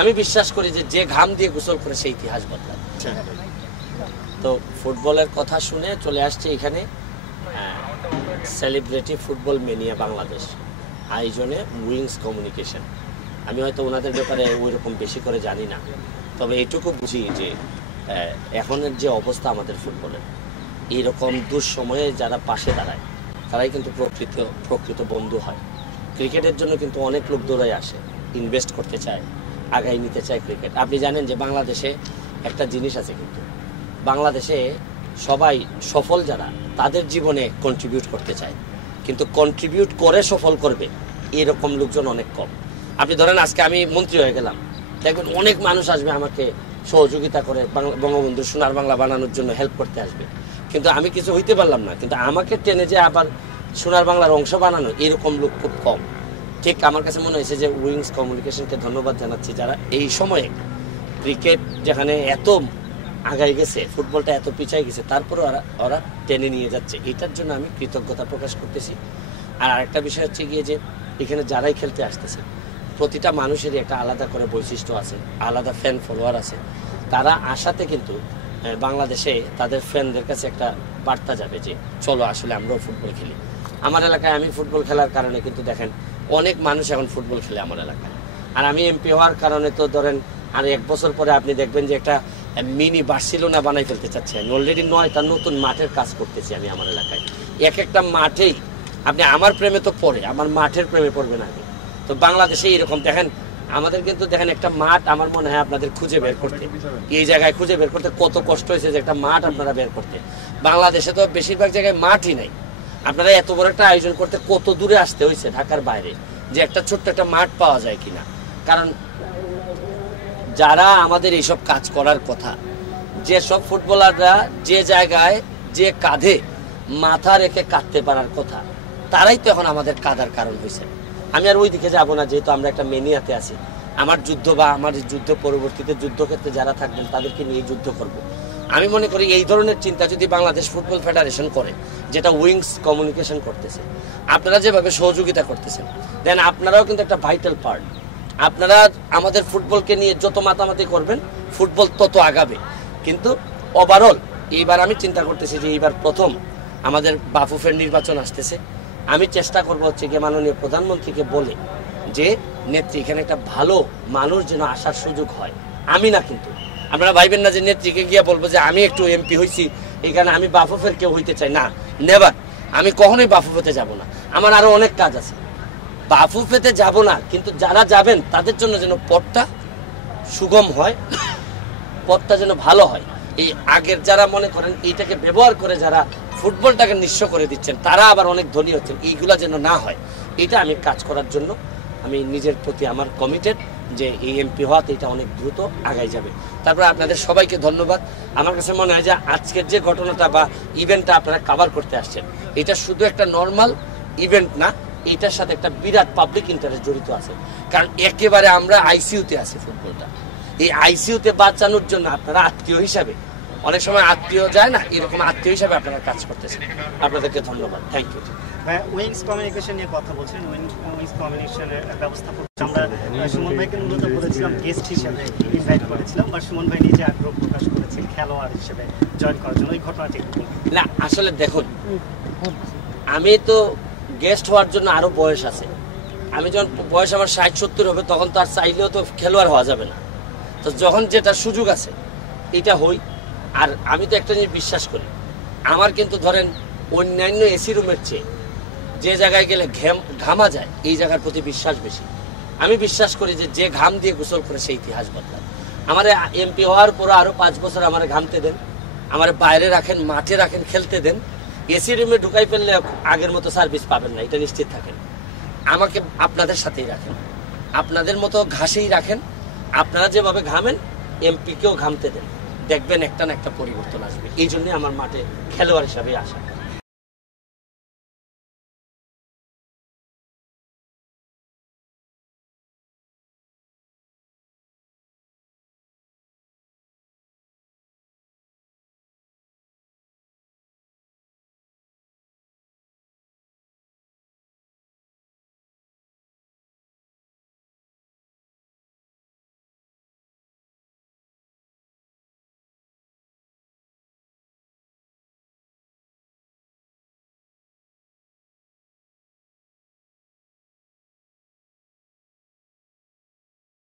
আমি বিশ্বাস করি যে যে ঘাম দিয়ে গোসল করে সেই ইতিহাস বদলায়। তো ফুটবলের কথা শুনে চলে আসছে এখানে সেলিব্রিটি ফুটবল মেনিয়া বাংলাদেশ আয়োজনে উইংস কমিউনিকেশন। আমি হয়তো ওনাদের ব্যাপারে ওই রকম বেশি করে জানি না, তবে এটুকু বুঝি যে এখনের যে অবস্থা আমাদের ফুটবলের, এইরকম দুঃসময়ে যারা পাশে দাঁড়ায় তারাই কিন্তু প্রকৃত বন্ধু হয়। ক্রিকেটের জন্য কিন্তু অনেক লোক দৌড়ায় আসে, ইনভেস্ট করতে চায়, আগায় নিতে চায় ক্রিকেট। আপনি জানেন যে বাংলাদেশে একটা জিনিস আছে, কিন্তু বাংলাদেশে সবাই সফল যারা তাদের জীবনে কন্ট্রিবিউট করতে চায়, কিন্তু কন্ট্রিবিউট করে সফল করবে এরকম লোকজন অনেক কম। আপনি ধরেন আজকে আমি মন্ত্রী হয়ে গেলাম, দেখবেন অনেক মানুষ আসবে আমাকে সহযোগিতা করে বঙ্গবন্ধু সোনার বাংলা বানানোর জন্য হেল্প করতে আসবে, কিন্তু আমি কিছু হইতে পারলাম না, কিন্তু আমাকে টেনে যে আবার সোনার বাংলার অংশ বানানো এরকম লোক খুব কম। ঠিক আমার কাছে মনে হয়েছে যে উইংস কমিউনিকেশনকে ধন্যবাদ জানাচ্ছি, যারা এই সময়ে ক্রিকেট যেখানে এত আগাই গেছে, ফুটবলটা এত পিছাই গেছে, তারপরে ওরা টেনে নিয়ে যাচ্ছে, এটার জন্য আমি কৃতজ্ঞতা প্রকাশ করতেছি। আর আরেকটা বিষয় হচ্ছে গিয়ে যে এখানে যারাই খেলতে আসতেছে প্রতিটা মানুষেরই একটা আলাদা করে বৈশিষ্ট্য আছে, আলাদা ফ্যান ফলোয়ার আছে। তারা আসাতে কিন্তু বাংলাদেশে তাদের ফ্যানদের কাছে একটা বার্তা যাবে যে চলো আসলে আমরাও ফুটবল খেলি। আমার এলাকায় আমি ফুটবল খেলার কারণে কিন্তু দেখেন অনেক মানুষ এখন ফুটবল খেলে আমার এলাকায়। আর আমি এমপি হওয়ার কারণে তো ধরেন আর 1 বছর পরে আপনি দেখবেন যে একটা মিনি বার্সেলোনা বানাই ফেলতে চাচ্ছি। আমি অলরেডি 9টা নতুন মাঠের কাজ করতেছি আমি আমার এলাকায়। একটা মাঠেই আপনি আমার প্রেমে তো পড়ে, আমার মাঠের প্রেমে পড়বেন আগে। তো বাংলাদেশে এরকম দেখেন আমাদের কিন্তু দেখেন একটা মাঠ আমার মনে হয় আপনাদের খুঁজে বের করতে, এই জায়গায় খুঁজে বের করতে কত কষ্ট হয়েছে যে একটা মাঠ আপনারা বের করতে। বাংলাদেশে তো বেশিরভাগ জায়গায় মাঠই নাই। আপনারা এত বড় একটা আয়োজন করতে কত দূরে আসতে হয়েছে ঢাকার বাইরে, যে একটা ছোট্ট একটা মাঠ পাওয়া যায় কিনা। কারণ যারা আমাদের এইসব কাজ করার কথা, যে সব ফুটবলাররা যে জায়গায় যে কাঁধে মাথা রেখে কাঁদতে পারার কথা, তারাই তো এখন আমাদের কাঁদার কারণ হয়েছে। আমি আর ওই দিকে যাবো না, যেহেতু আমরা একটা মেনিয়াতে আছি। আমার যুদ্ধ বা আমার যুদ্ধ পরবর্তীতে যুদ্ধক্ষেত্রে যারা থাকবেন তাদেরকে নিয়ে যুদ্ধ করব। আমি মনে করি এই ধরনের চিন্তা যদি বাংলাদেশ ফুটবল ফেডারেশন করে, যেটা উইংস কমিউনিকেশন করতেছে, আপনারা যেভাবে সহযোগিতা করতেছেন, দেন আপনারাও কিন্তু একটা ভাইটাল পার্ট। আপনারা আমাদের ফুটবলকে নিয়ে যত মাতামাতি করবেন ফুটবল তত আগাবে। কিন্তু ওভারঅল এইবার আমি চিন্তা করতেছি যে এইবার প্রথম আমাদের বাফুফের নির্বাচন আসতেছে। আমি চেষ্টা করবো হচ্ছে গিয়ে মাননীয় প্রধানমন্ত্রীকে বলে যে নেত্রী এখানে একটা ভালো মানুষ যেন আসার সুযোগ হয়। আমি না, কিন্তু আপনারা ভাইবেন না যে নেত্রীকে গিয়ে বলবো যে আমি একটু এমপি হয়েছি এখানে আমি বাফুফের কেউ হইতে চাই না, নেভার। আমি কখনোই বাফুফেতে যাব না, আমার আরো অনেক কাজ আছে। বাফুফেতে যাব না, কিন্তু যারা যাবেন তাদের জন্য যেন পথটা সুগম হয়, পথটা যেন ভালো হয়। এই আগের যারা মনে করেন এইটাকে ব্যবহার করে যারা ফুটবলটাকে নিঃস্ব করে দিচ্ছেন, তারা আবার অনেক ধনী হচ্ছেন, এইগুলা যেন না হয়, এটা আমি কাজ করার জন্য আমি নিজের প্রতি আমার কমিটেড যে এই এমপি হওয়াতে এটা অনেক দ্রুত আগাই যাবে। তারপরে আপনাদের সবাইকে ধন্যবাদ। আমার কাছে মনে হয় যে আজকের যে ঘটনাটা বা ইভেন্টটা আপনারা কভার করতে আসছেন, এটা শুধু একটা নর্মাল ইভেন্ট না, এটার সাথে একটা বিরাট পাবলিক ইন্টারেস্ট জড়িত আছে। কারণ একেবারে আমরা আইসিইউতে আছি ফুটবলটা, এই আইসিইউতে বাঁচানোর জন্য আপনারা আত্মীয় হিসাবে, অনেক সময় আত্মীয় যায় না, এরকম আত্মীয় হিসাবে আপনারা কাজ করতেছেন। আপনাদেরকে ধন্যবাদ, থ্যাংক ইউ। উইংস কমিউনিকেশন নিয়ে কথা বলছেন, উইংস কমিউনিকেশনের ব্যবস্থাপক আমরা সুমন ভাইকে মূলত বলেছিলাম গেস্ট হিসেবে ইনভাইট করেছিলাম, বা সুমন ভাই নিজে আগ্রহ প্রকাশ করেছেন খেলোয়াড় হিসেবে জয়েন করার জন্য। ওই ঘটনাটি না, আসলে দেখুন, আমি তো গেস্ট হওয়ার জন্য আরো বয়স আছে। আমি যখন বয়স আমার 60-70 হবে তখন তো আর চাইলেও তো খেলোয়াড় হওয়া যাবে না। তো যখন যেটা সুযোগ আছে এটা হই। আর আমি তো একটা জিনিস বিশ্বাস করি, আমার কিন্তু ধরেন অন্যান্য এসি রুমের চেয়ে যে জায়গায় গেলে ঘামা যায় এই জায়গার প্রতি বিশ্বাস বেশি। আমি বিশ্বাস করি যে যে ঘাম দিয়ে গোসল করে সেই ইতিহাস বদলায়। আমার এমপি হওয়ার পরে আরো 5 বছর আমার ঘামতে দেন, আমার বাইরে রাখেন, মাঠে রাখেন, খেলতে দেন। এসি রুমে ঢুকাই ফেললে আগের মতো সার্ভিস পাবেন না, এটা নিশ্চিত থাকেন। আমাকে আপনাদের সাথেই রাখেন, আপনাদের মতো ঘাসেই রাখেন। আপনারা যেভাবে ঘামেন এমপিকেও ঘামতে দেন, দেখবেন একটা না একটা পরিবর্তন আসবে। এই জন্যই আমার মাঠে খেলোয়াড় হিসাবে আসা।